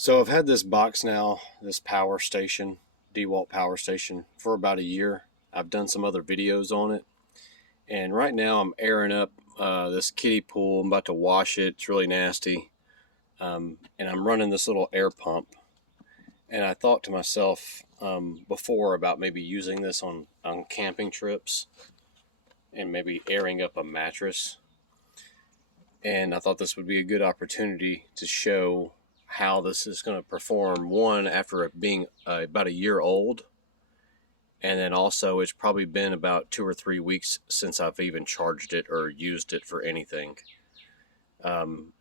So I've had this box now, this power station, DeWalt Power Station, for about a year. I've done some other videos on it. And right now I'm airing up this kiddie pool. I'm about to wash it. It's really nasty. And I'm running this little air pump. And I thought to myself before about maybe using this on camping trips and maybe airing up a mattress. And I thought this would be a good opportunity to show how this is going to perform, one, after it being about a year old, and then also it's probably been about 2 or 3 weeks since I've even charged it or used it for anything. In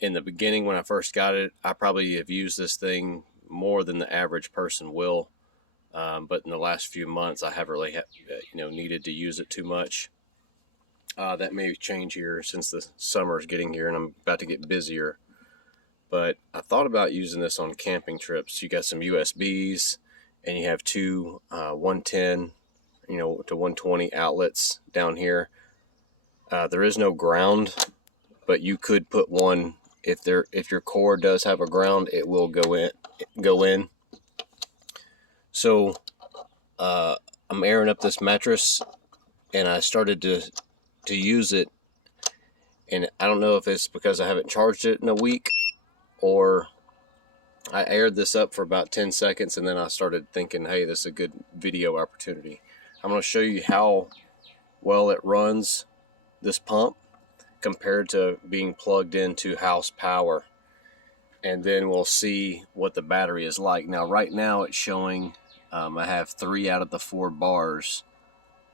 the beginning, when I first got it, I probably have used this thing more than the average person will, but in the last few months I haven't really needed to use it too much. That may change here since the summer is getting here and I'm about to get busier. But I thought about using this on camping trips. You got some USBs and you have two 110 to 120 outlets down here. There is no ground, but you could put one. If your cord does have a ground, it will go in. So I'm airing up this mattress and I started to use it, and I don't know if it's because I haven't charged it in a week, or I aired this up for about 10 seconds and then I started thinking, hey, this is a good video opportunity. I'm going to show you how well it runs, this pump, compared to being plugged into house power, and then we'll see what the battery is like. Now right now it's showing I have 3 out of the 4 bars.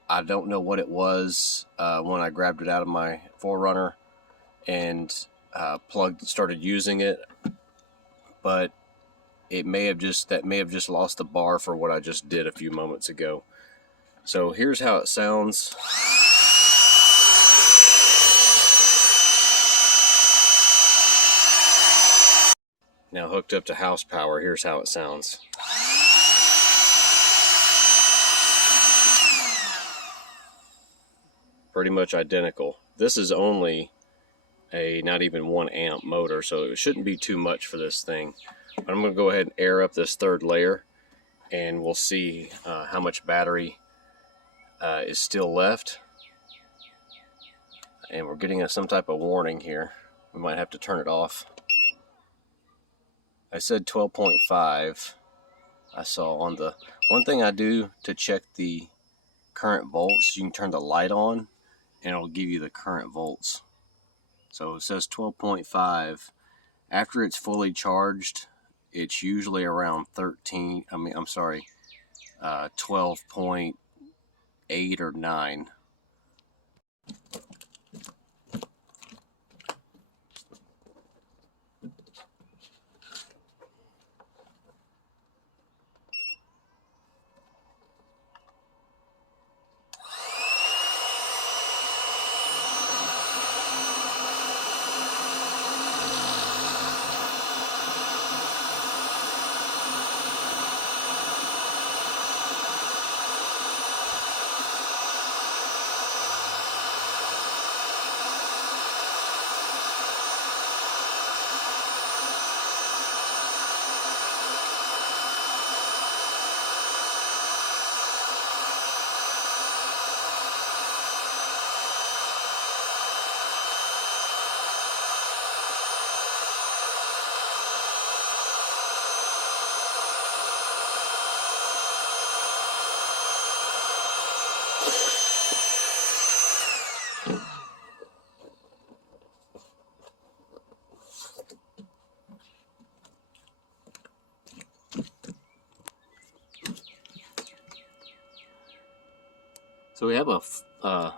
I don't know what it was when I grabbed it out of my Forerunner and started using it, but that may have just lost the bar for what I just did a few moments ago. So here's how it sounds. Now hooked up to house power, here's how it sounds. Pretty much identical. This is only a not even 1 amp motor, so it shouldn't be too much for this thing. But I'm going to go ahead and air up this 3rd layer and we'll see how much battery is still left. And we're getting some type of warning here. We might have to turn it off. I said 12.5. I saw on the one thing I do to check the current volts, you can turn the light on and it'll give you the current volts. So it says 12.5. After it's fully charged, it's usually around 12.8 or 9. So we have a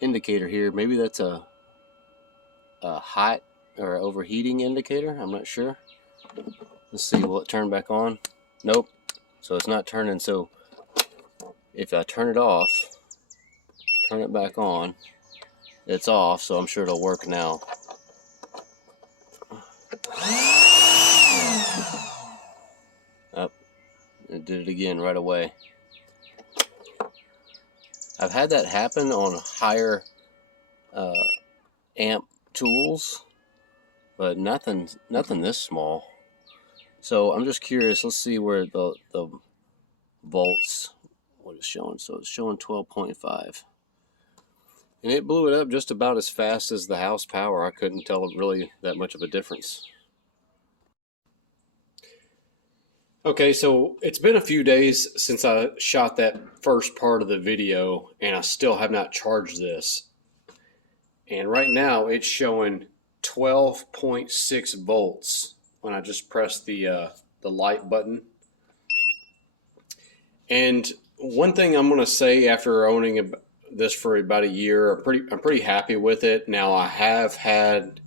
indicator here. Maybe that's a hot or overheating indicator. I'm not sure. Let's see. Will it turn back on? Nope. So it's not turning. So if I turn it off, turn it back on, it's off. So I'm sure it'll work now. Up. It did it again right away. I've had that happen on higher amp tools, but nothing this small. So I'm just curious. Let's see where the volts, what it's showing. So it's showing 12.5. And it blew it up just about as fast as the house power. I couldn't tell really that much of a difference. Okay, so it's been a few days since I shot that first part of the video, and I still have not charged this. And right now it's showing 12.6 volts when I just press the light button. And one thing I'm going to say, after owning this for about a year, I'm pretty happy with it. Now, I have had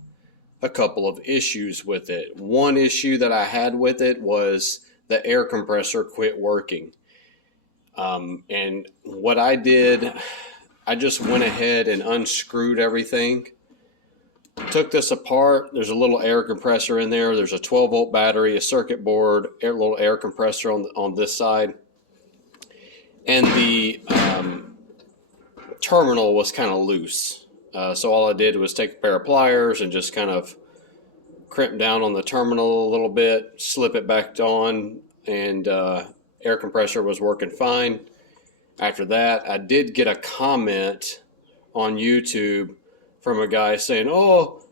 a couple of issues with it. One issue that I had with it was the air compressor quit working. And what I did, I just went ahead and unscrewed everything. Took this apart. There's a little air compressor in there. There's a 12-volt battery, a circuit board, a little air compressor on this side. And the terminal was kind of loose. So all I did was take a pair of pliers and just kind of crimp down on the terminal a little bit, slip it back on, and air compressor was working fine. After that, I did get a comment on YouTube from a guy saying, "Oh,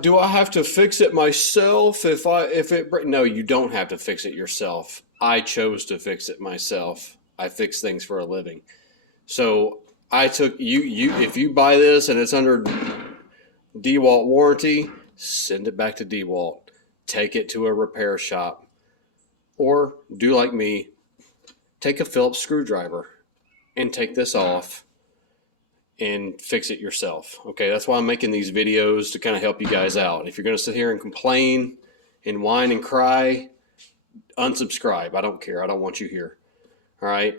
do I have to fix it myself if it?" No, you don't have to fix it yourself. I chose to fix it myself. I fix things for a living. So I took you if you buy this and it's under DeWalt warranty, send it back to DeWalt. Take it to a repair shop. Or do like me, take a Phillips screwdriver and take this off and fix it yourself. Okay, that's why I'm making these videos, to kind of help you guys out. If you're going to sit here and complain and whine and cry, unsubscribe. I don't care. I don't want you here. All right.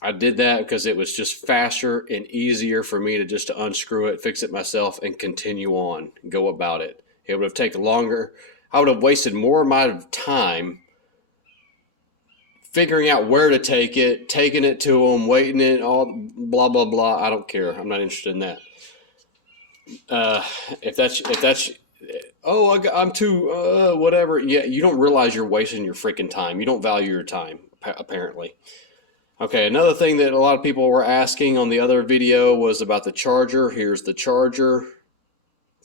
I did that because it was just faster and easier for me to unscrew it, fix it myself, and continue on, go about it. It would have taken longer. I would have wasted more amount of time figuring out where to take it, taking it to them, waiting it, all blah, blah, blah. I don't care. I'm not interested in that. If that's, oh, I'm too, whatever. Yeah, you don't realize you're wasting your freaking time. You don't value your time, apparently. Okay, another thing that a lot of people were asking on the other video was about the charger. Here's the charger.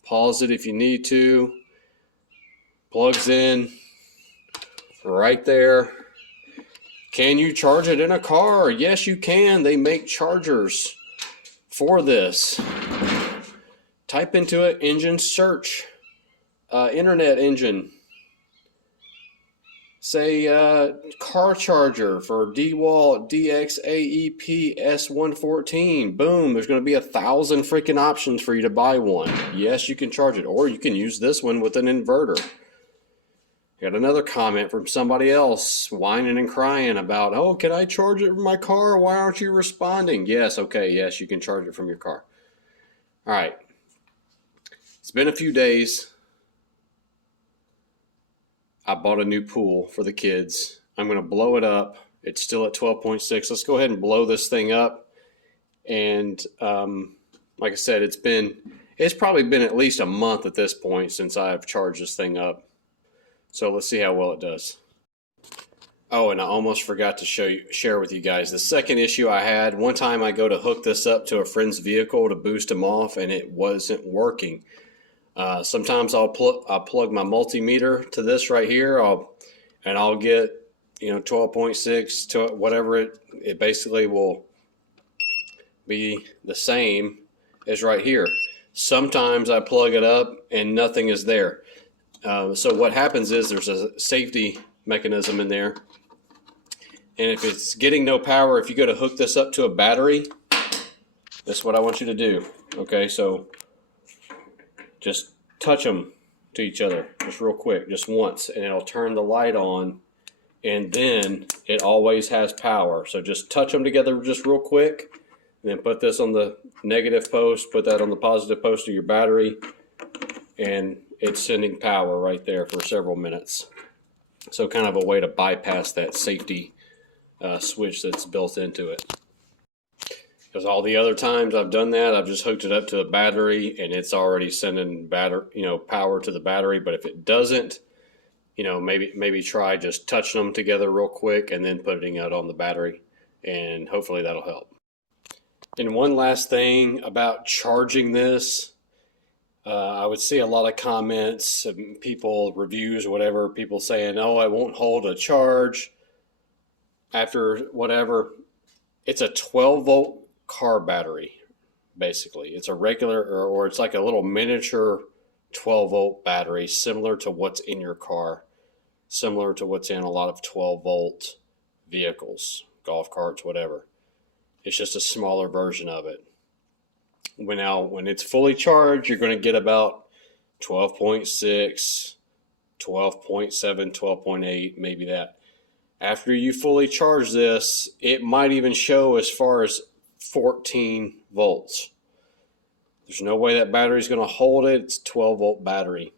Pause it if you need to. Plugs in right there. Can you charge it in a car? Yes, you can. They make chargers for this. Type into it, engine search, internet engine. Say car charger for DeWalt DXAEPS14. Boom, there's going to be 1,000 freaking options for you to buy one. Yes, you can charge it, or you can use this one with an inverter. Got another comment from somebody else whining and crying about, oh, can I charge it from my car? Why aren't you responding? Yes, okay, yes, you can charge it from your car. All right. It's been a few days. I bought a new pool for the kids. I'm going to blow it up. It's still at 12.6. Let's go ahead and blow this thing up. And like I said, it's probably been at least a month at this point since I've charged this thing up. So let's see how well it does. Oh, and I almost forgot to share with you guys the second issue I had. One time I go to hook this up to a friend's vehicle to boost him off, and it wasn't working. Sometimes I'll plug my multimeter to this right here, and I'll get 12.6 to whatever it basically will be the same as right here. Sometimes I plug it up and nothing is there. So what happens is there's a safety mechanism in there, and if it's getting no power, if you go to hook this up to a battery, that's what I want you to do. Okay, so just touch them to each other just real quick, just once, and it'll turn the light on, and then it always has power. So just touch them together just real quick, and then put this on the negative post, put that on the positive post of your battery, and it's sending power right there for several minutes. So kind of a way to bypass that safety switch that's built into it. Because all the other times I've done that, I've just hooked it up to a battery and it's already sending power to the battery. But if it doesn't, maybe try just touching them together real quick and then putting it on the battery, and hopefully that'll help. And one last thing about charging this, I would see a lot of comments, people, reviews or whatever, people saying, oh, I won't hold a charge after whatever. It's a 12-volt car battery, basically. It's a regular, or it's like a little miniature 12-volt battery, similar to what's in your car, similar to what's in a lot of 12-volt vehicles, golf carts, whatever. It's just a smaller version of it. When it's fully charged, you're going to get about 12.6, 12.7, 12.8, maybe that. After you fully charge this, it might even show as far as 14 volts. There's no way that battery is going to hold it. It's a 12-volt battery.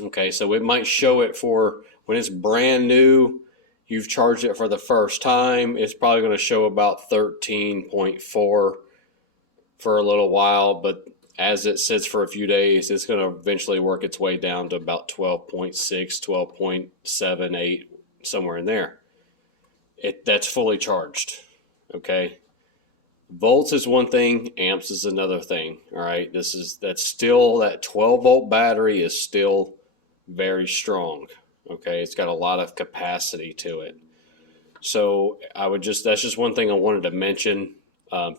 Okay, so it might show it for when it's brand new, you've charged it for the first time, it's probably going to show about 13.4 for a little while, but as it sits for a few days, it's going to eventually work its way down to about 12.6, 12.78, somewhere in there. That's fully charged. Okay. Volts is one thing, amps is another thing. All right. That's still, that 12-volt battery is still very strong. Okay. It's got a lot of capacity to it. So that's just one thing I wanted to mention.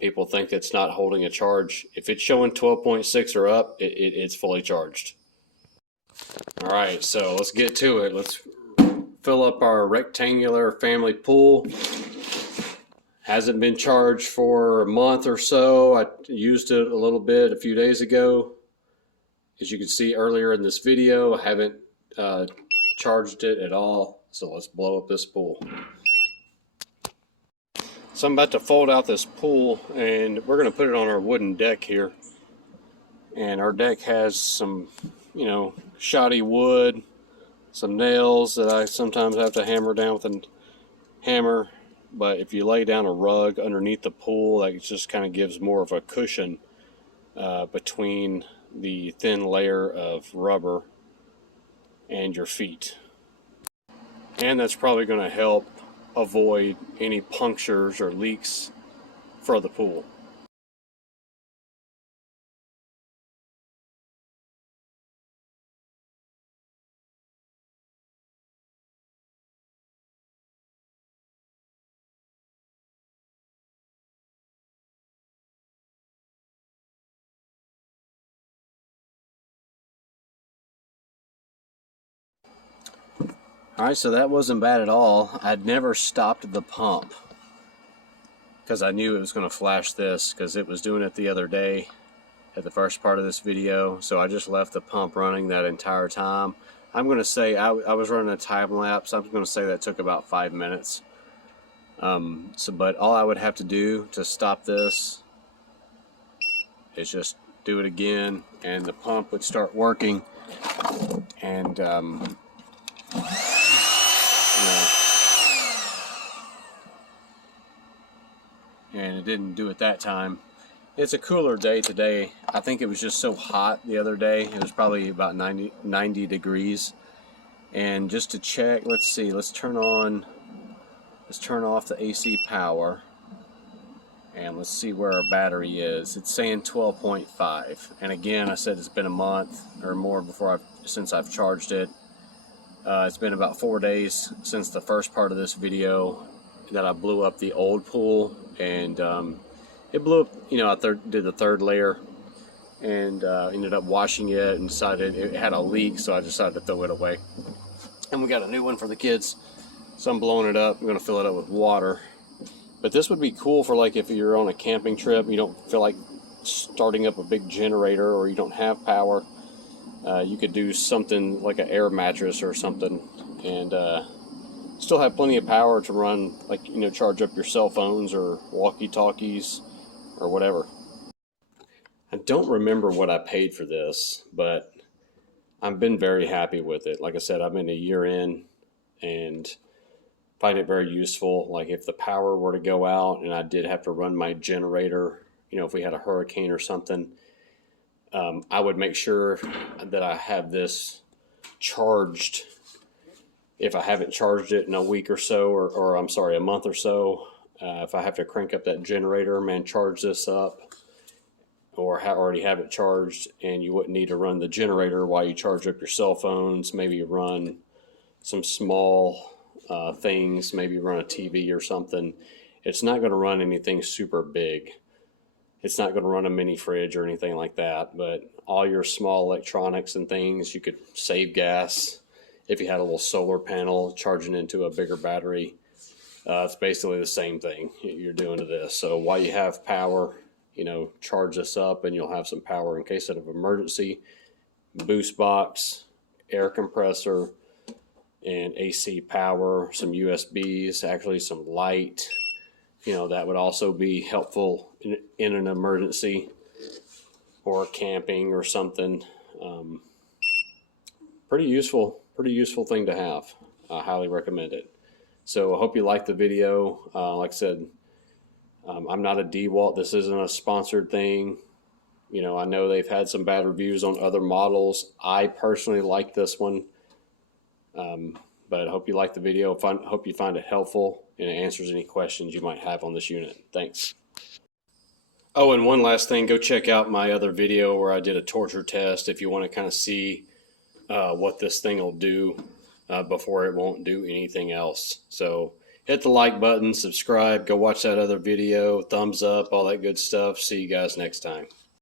People think it's not holding a charge. If it's showing 12.6 or up, it's fully charged. All right, so let's get to it. Let's fill up our rectangular family pool. Hasn't been charged for a month or so. I used it a little bit a few days ago. As you can see earlier in this video, I haven't charged it at all. So let's blow up this pool. So I'm about to fold out this pool, and we're going to put it on our wooden deck here. And our deck has some, shoddy wood, some nails that I sometimes have to hammer down with a hammer. But if you lay down a rug underneath the pool, that just kind of gives more of a cushion between the thin layer of rubber and your feet. And that's probably going to help avoid any punctures or leaks for the pool. Alright, so that wasn't bad at all. I'd never stopped the pump because I knew it was going to flash this, because it was doing it the other day at the first part of this video. So I just left the pump running that entire time. I'm going to say I was running a time lapse. I'm going to say that took about 5 minutes. But all I would have to do to stop this is just do it again, and the pump would start working. And and it didn't do it that time. It's a cooler day today. I think it was just so hot the other day. It was probably about 90 degrees. And just to check, let's see, let's turn off the AC power, and let's see where our battery is. It's saying 12.5, and again, I said it's been a month or more since I've charged it. It's been about 4 days since the first part of this video that I blew up the old pool, and it blew up, I did the third layer, and ended up washing it and decided it had a leak, so I decided to throw it away. And we got a new one for the kids, so I'm blowing it up. I'm going to fill it up with water. But this would be cool for, like, if you're on a camping trip, you don't feel like starting up a big generator, or you don't have power. You could do something like an air mattress or something, and still have plenty of power to run, like, charge up your cell phones or walkie-talkies or whatever. I don't remember what I paid for this, but I've been very happy with it. Like I said, I've been a year in, and find it very useful. Like if the power were to go out and I did have to run my generator, you know, if we had a hurricane or something, I would make sure that I have this charged. If I haven't charged it in a week or so, or I'm sorry, a month or so, if I have to crank up that generator, man, charge this up, or already have it charged, and you wouldn't need to run the generator while you charge up your cell phones. Maybe you run some small things, maybe run a TV or something. It's not going to run anything super big. It's not going to run a mini fridge or anything like that, but all your small electronics and things, you could save gas. If you had a little solar panel charging into a bigger battery, it's basically the same thing you're doing to this. So while you have power, you know, charge this up and you'll have some power in case of an emergency. Boost box, air compressor, and AC power, some USBs, actually some light. You know, that would also be helpful in an emergency or camping or something. Pretty useful thing to have. I highly recommend it. So I hope you liked the video. Like I said, I'm not a DeWalt. This isn't a sponsored thing. You know, I know they've had some bad reviews on other models. I personally like this one. But I hope you like the video. Hope you find it helpful and it answers any questions you might have on this unit. Thanks. Oh, and one last thing, go check out my other video where I did a torture test if you want to kind of see what this thing will do before it won't do anything else. So hit the like button, subscribe, go watch that other video, thumbs up, all that good stuff. See you guys next time.